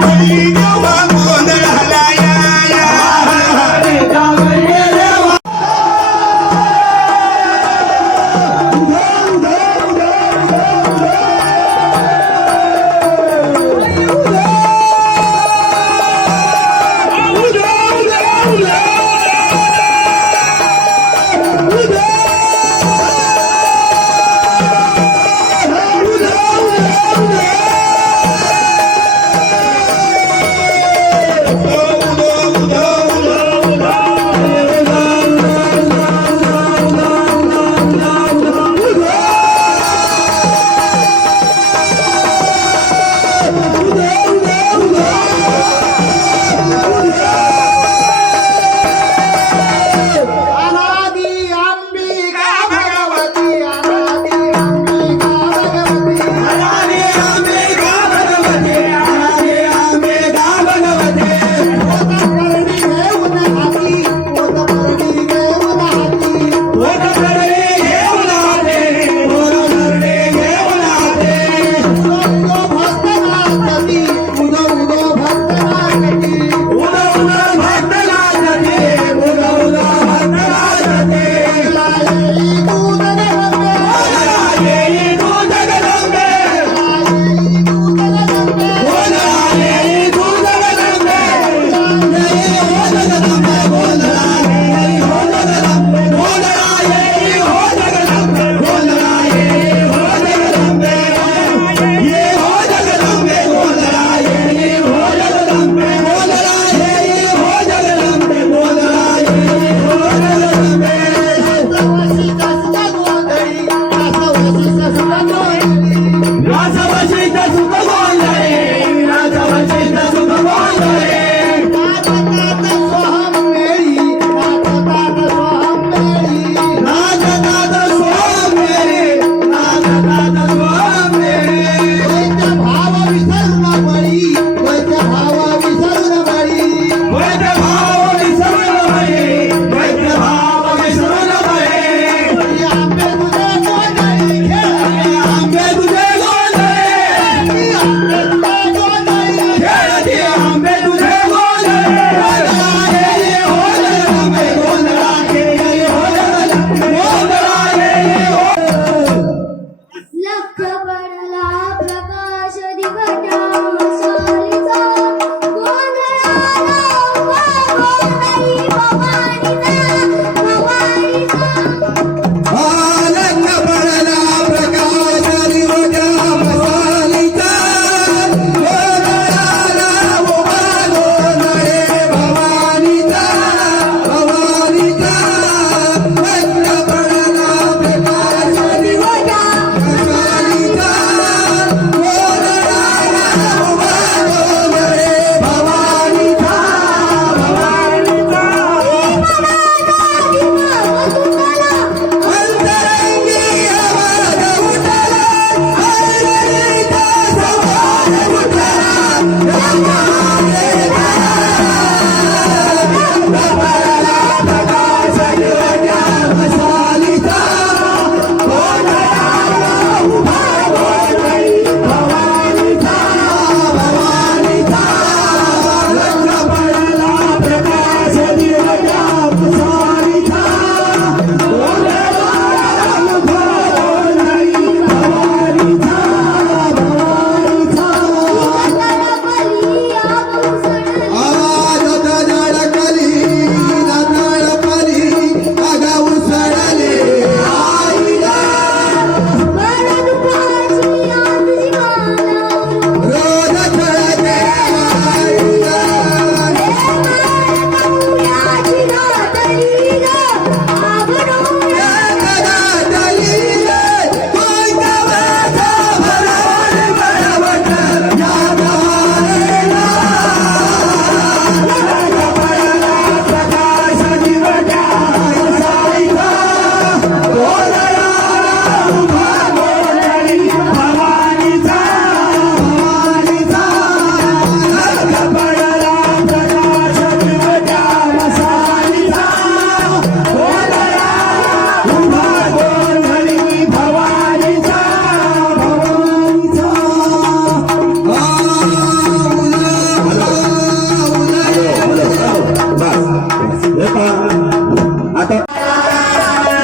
Hallelujah.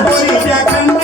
Oh,